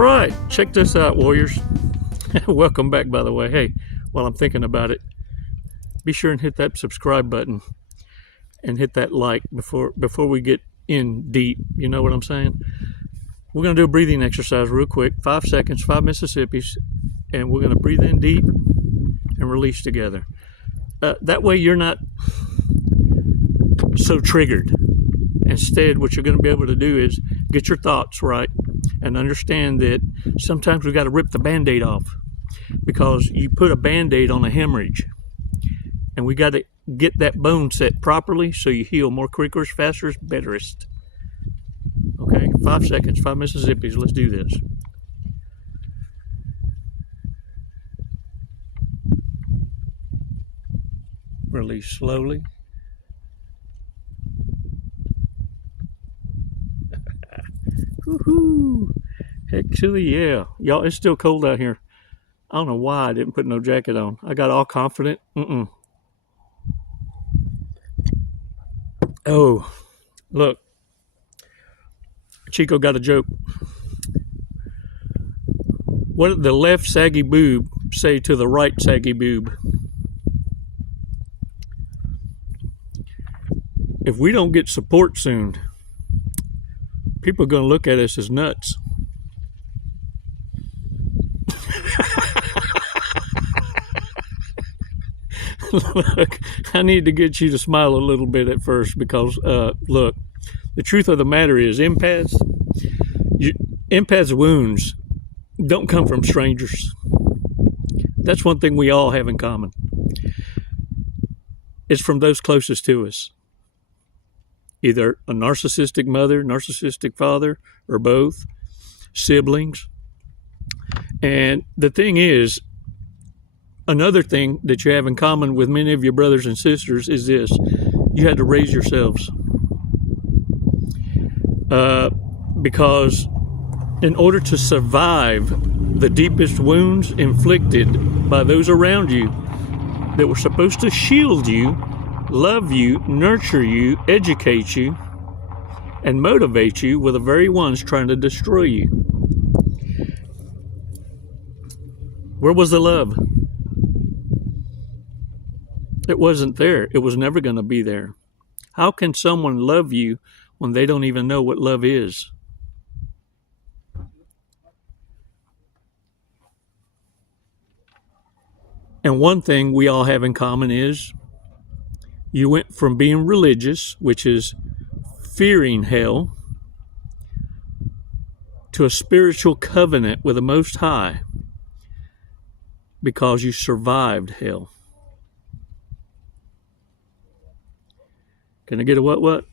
right, check this out, warriors. Welcome back, by the way. Hey, while I'm thinking about it, be sure and hit that subscribe button and hit that like before we get in deep. You know what I'm saying? We're going to do a breathing exercise real quick. 5 seconds, 5 Mississippis, and we're going to breathe in deep and release together. That way you're not so triggered. Instead, what you're going to be able to do is get your thoughts right and understand that sometimes we got to rip the Band-Aid off, because you put a Band-Aid on a hemorrhage, and we got to get that bone set properly so you heal more quicker, faster, betterest. Okay, 5 seconds, 5 Mississippis. Let's do this. Release slowly. Woohoo! Heck to the yeah. Y'all, it's still cold out here. I don't know why I didn't put no jacket on. I got all confident. Oh, look. Chico got a joke. What did the left saggy boob say to the right saggy boob? If we don't get support soon, people are going to look at us as nuts. Look, I need to get you to smile a little bit at first, because, look, the truth of the matter is empaths wounds don't come from strangers. That's one thing we all have in common. It's from those closest to us. Either a narcissistic mother, narcissistic father, or both, siblings. And the thing is, another thing that you have in common with many of your brothers and sisters is this: you had to raise yourselves. Because in order to survive the deepest wounds inflicted by those around you that were supposed to shield you, love you, nurture you, educate you, and motivate you, were the very ones trying to destroy you. Where was the love? It wasn't there. It was never going to be there. How can someone love you when they don't even know what love is? And one thing we all have in common is you went from being religious, which is fearing hell, to a spiritual covenant with the Most High because you survived hell. Can I get a what?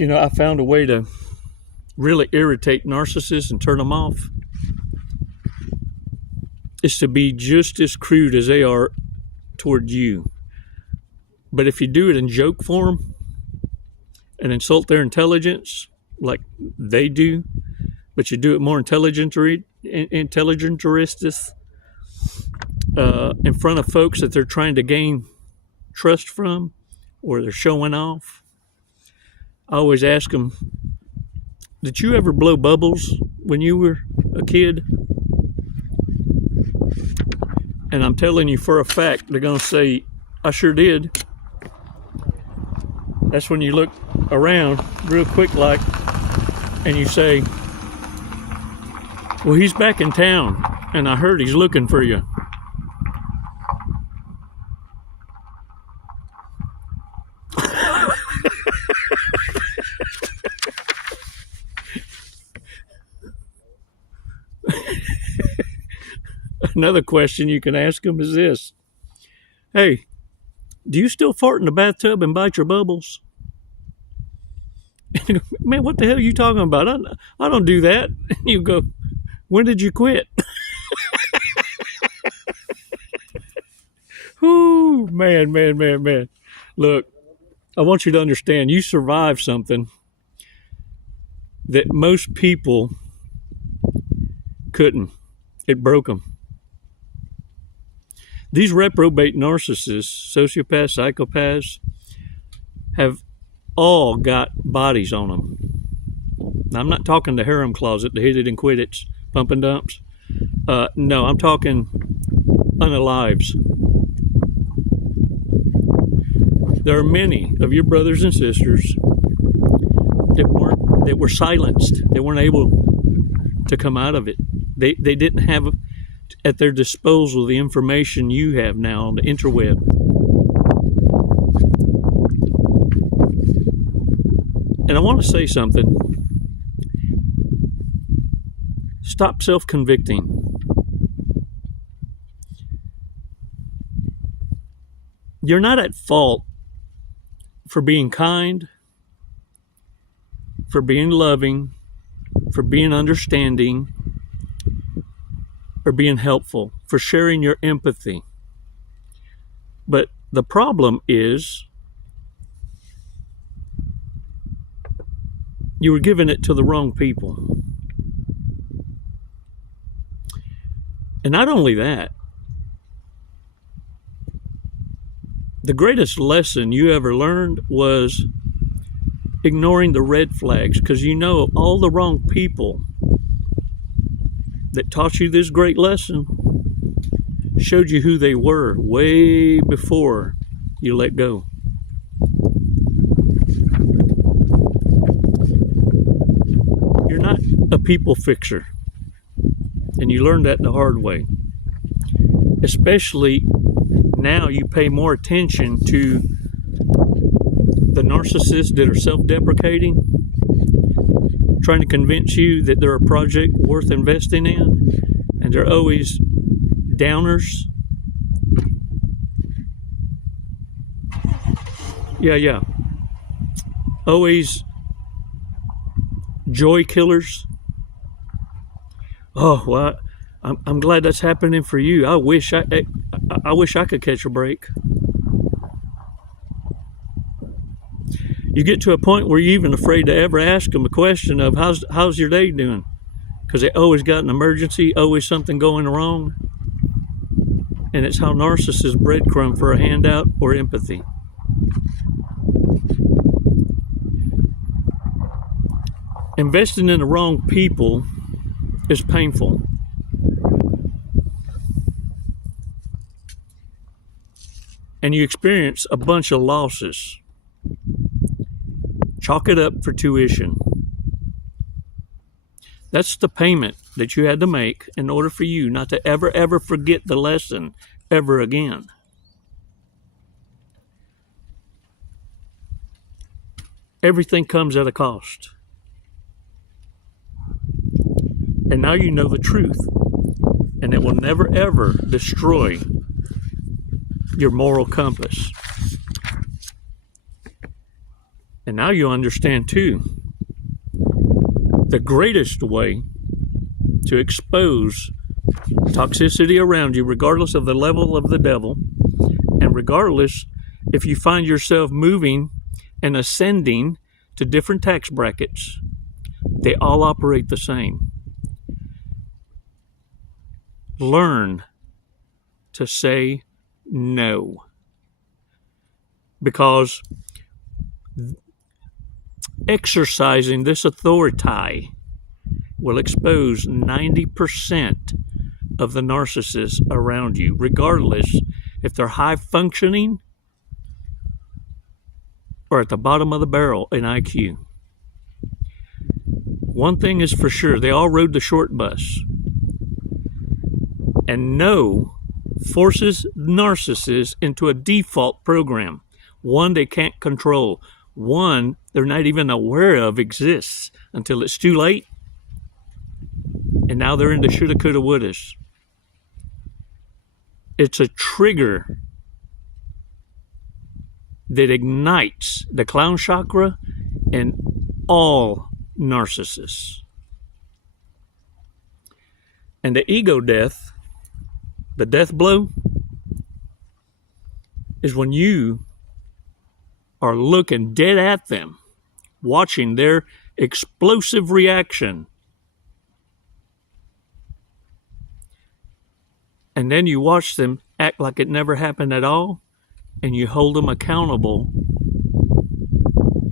You know, I found a way to really irritate narcissists and turn them off. Is to be just as crude as they are toward you. But if you do it in joke form and insult their intelligence like they do, but you do it more intelligentarist in front of folks that they're trying to gain trust from, or they're showing off, I always ask them, did you ever blow bubbles when you were a kid? And I'm telling you for a fact, they're going to say, I sure did. That's when you look around real quick like, and you say, well, he's back in town, and I heard he's looking for you. Another question you can ask them is this: hey, do you still fart in the bathtub and bite your bubbles? Man, what the hell are you talking about? I don't do that. And you go, when did you quit? Whoo, man. Look, I want you to understand, you survived something that most people couldn't. It broke them. These reprobate narcissists, sociopaths, psychopaths, have all got bodies on them. Now, I'm not talking the harem closet, the hit it and quit it's, pump and dumps. No, I'm talking unalives. There are many of your brothers and sisters that were silenced. They weren't able to come out of it. They didn't have at their disposal the information you have now on the interweb. And I want to say something. Stop self-convicting. You're not at fault for being kind, for being loving, for being understanding, or being helpful, for sharing your empathy. But the problem is you were giving it to the wrong people. And not only that, the greatest lesson you ever learned was ignoring the red flags, because you know all the wrong people that taught you this great lesson showed you who they were way before you let go. You're not a people fixer, and you learned that the hard way. Especially now you pay more attention to the narcissists that are self-deprecating, trying to convince you that they're a project worth investing in, and they're always downers. Yeah. Always joy killers. Oh, well, I'm glad that's happening for you. I wish I could catch a break. You get to a point where you're even afraid to ever ask them a question of how's your day doing? Because they always got an emergency, always something going wrong. And it's how narcissists breadcrumb for a handout or empathy. Investing in the wrong people is painful. And you experience a bunch of losses. Chalk it up for tuition. That's the payment that you had to make in order for you not to ever forget the lesson ever again. Everything comes at a cost. And now you know the truth. And it will never ever destroy your moral compass. And now you understand too, the greatest way to expose toxicity around you, regardless of the level of the devil, and regardless if you find yourself moving and ascending to different tax brackets, they all operate the same. Learn to say no. Because exercising this authority will expose 90% of the narcissists around you, regardless if they're high functioning or at the bottom of the barrel in IQ. One thing is for sure, they all rode the short bus. And no forces narcissists into a default program, one they can't control, one they're not even aware of exists until it's too late. And now they're into shoulda, coulda, wouldas. It's a trigger that ignites the clown chakra in all narcissists. And the ego death, the death blow, is when you are looking dead at them, watching their explosive reaction. And then you watch them act like it never happened at all, and you hold them accountable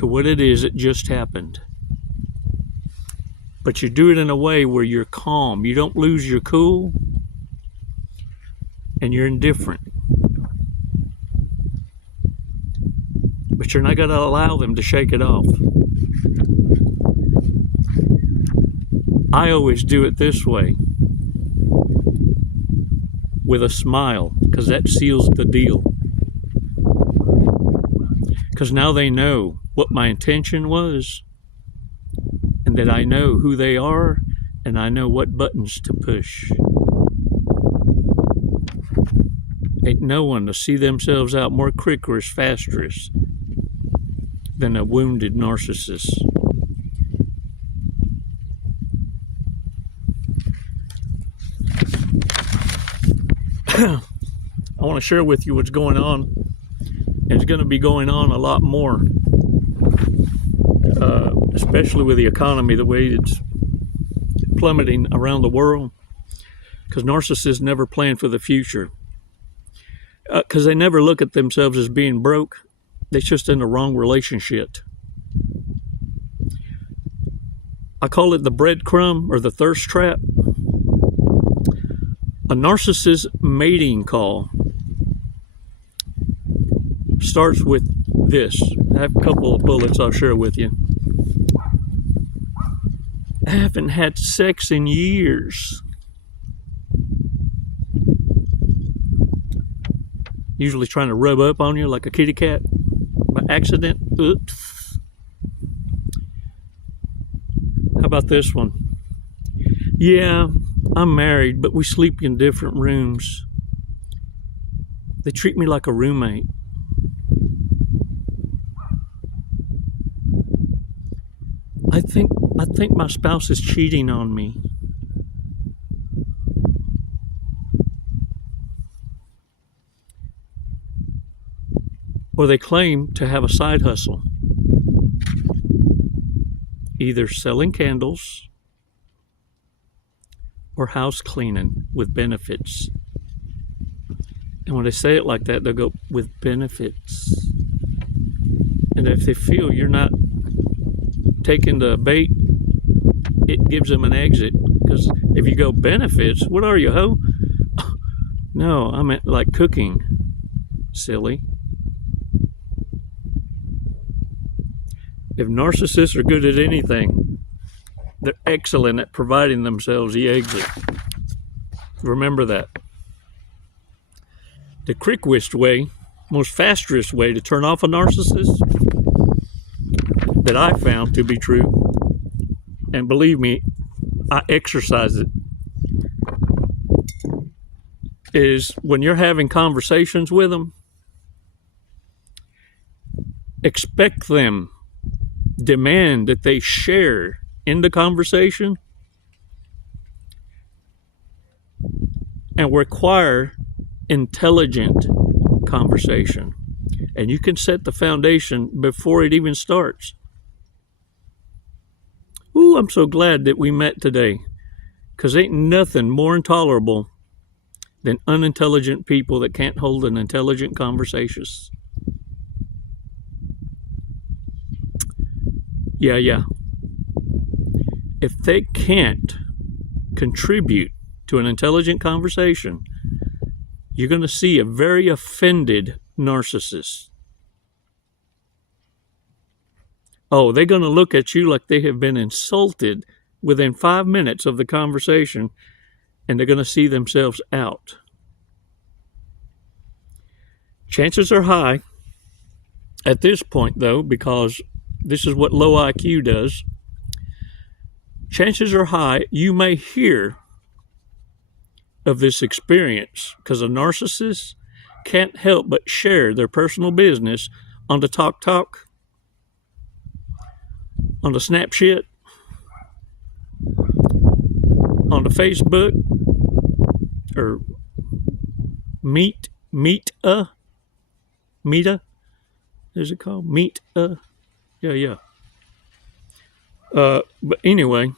to what it is that just happened. But you do it in a way where you're calm. You don't lose your cool, and you're indifferent. But you're not going to allow them to shake it off. I always do it this way, with a smile, because that seals the deal. Because now they know what my intention was, and that I know who they are, and I know what buttons to push. Ain't no one to see themselves out more quicker, faster than a wounded narcissist. I want to share with you what's going on, and it's going to be going on a lot more, especially with the economy, the way it's plummeting around the world, because narcissists never plan for the future, because they never look at themselves as being broke. They're just in the wrong relationship. I call it the breadcrumb or the thirst trap. A narcissist mating call starts with this. I have a couple of bullets I'll share with you. I haven't had sex in years. Usually trying to rub up on you like a kitty cat by accident. Oops. How about this one? Yeah, I'm married, but we sleep in different rooms. They treat me like a roommate. I think my spouse is cheating on me. Or they claim to have a side hustle, either selling candles or house cleaning with benefits. And when they say it like that, they'll go, with benefits. And if they feel you're not taking the bait, it gives them an exit. Because if you go, benefits, what are you, ho? No, I meant like cooking, silly. If narcissists are good at anything, they're excellent at providing themselves the exit. Remember that. The quickest way, most fastest way to turn off a narcissist that I found to be true, and believe me, I exercise it, is when you're having conversations with them, expect them, demand that they share in the conversation, and require intelligent conversation. And you can set the foundation before it even starts. Ooh, I'm so glad that we met today, because ain't nothing more intolerable than unintelligent people that can't hold an intelligent conversation. Yeah. If they can't contribute to an intelligent conversation, you're going to see a very offended narcissist. Oh, they're going to look at you like they have been insulted within 5 minutes of the conversation, and they're going to see themselves out. Chances are high at this point, though, because this is what low IQ does. Chances are high you may hear of this experience, because a narcissist can't help but share their personal business on the talk, on the Snapchat, on the Facebook, or Meta, is it called? Meta? Yeah. But anyway,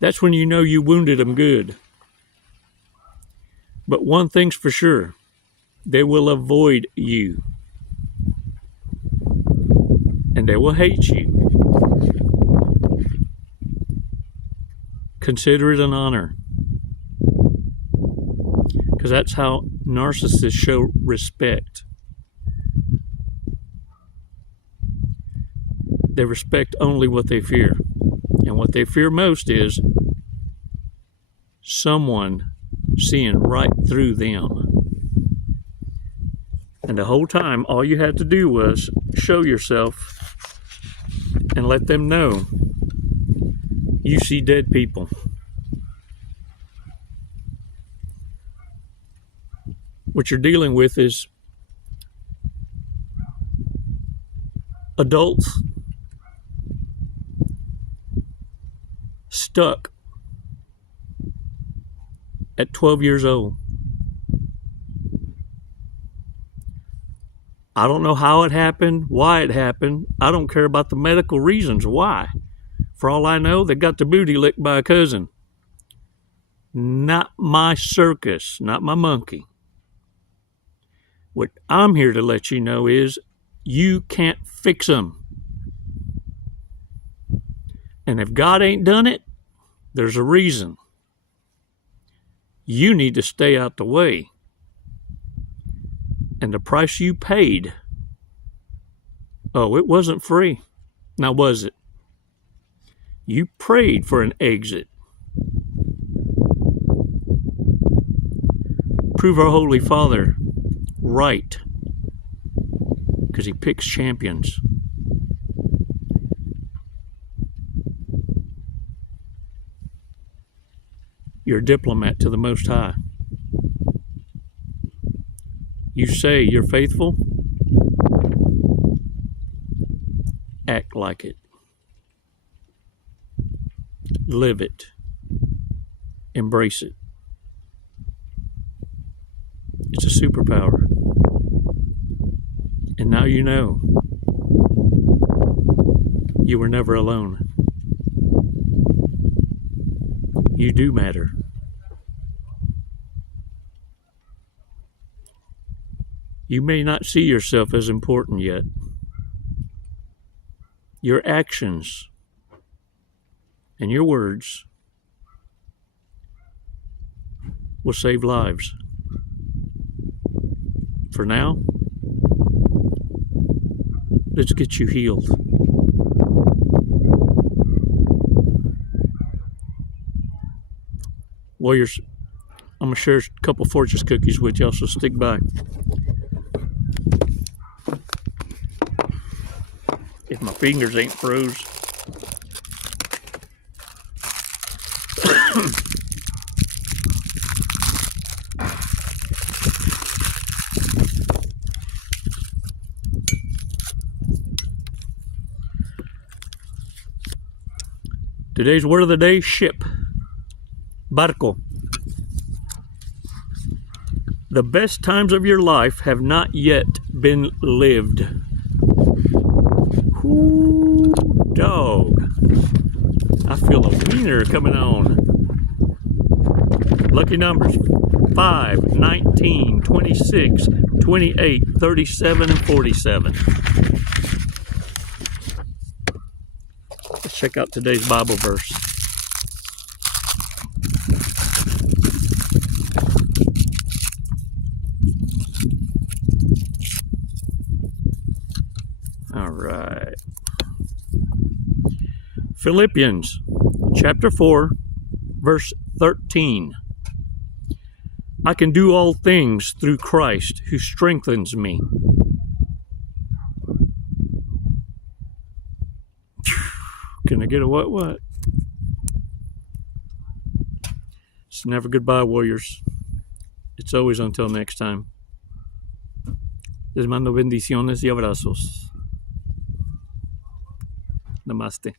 that's when you know you wounded them good. But one thing's for sure, they will avoid you. and they will hate you. Consider it an honor, because that's how narcissists show respect. They respect only what they fear, and what they fear most is someone seeing right through them. And the whole time, all you had to do was show yourself and let them know you see dead people. What you're dealing with is adults stuck at 12 years old. I don't know how it happened, why it happened. I don't care about the medical reasons why. For all I know, they got the booty licked by a cousin. Not my circus, not my monkey. What I'm here to let you know is you can't fix them. And if God ain't done it, there's a reason. You need to stay out the way. And the price you paid, oh, it wasn't free. Now, was it? You prayed for an exit. Prove our Holy Father right, because he picks champions. You're a diplomat to the Most High. You say you're faithful, act like it. Live it. Embrace it. It's a superpower. And now you know you were never alone. You do matter. You may not see yourself as important yet. Your actions and your words will save lives. For now, let's get you healed. Warriors, I'm going to share a couple Fortress cookies with y'all, so stick by. If my fingers ain't froze. Today's word of the day, ship. Barco. The best times of your life have not yet been lived. Ooh, dog. I feel a wiener coming on. Lucky numbers 5, 19, 26, 28, 37, and 47. Let's check out today's Bible verse. All right. Philippians chapter 4, verse 13. I can do all things through Christ who strengthens me. Can I get a what? It's never goodbye, warriors. It's always until next time. Les mando bendiciones y abrazos. Namaste.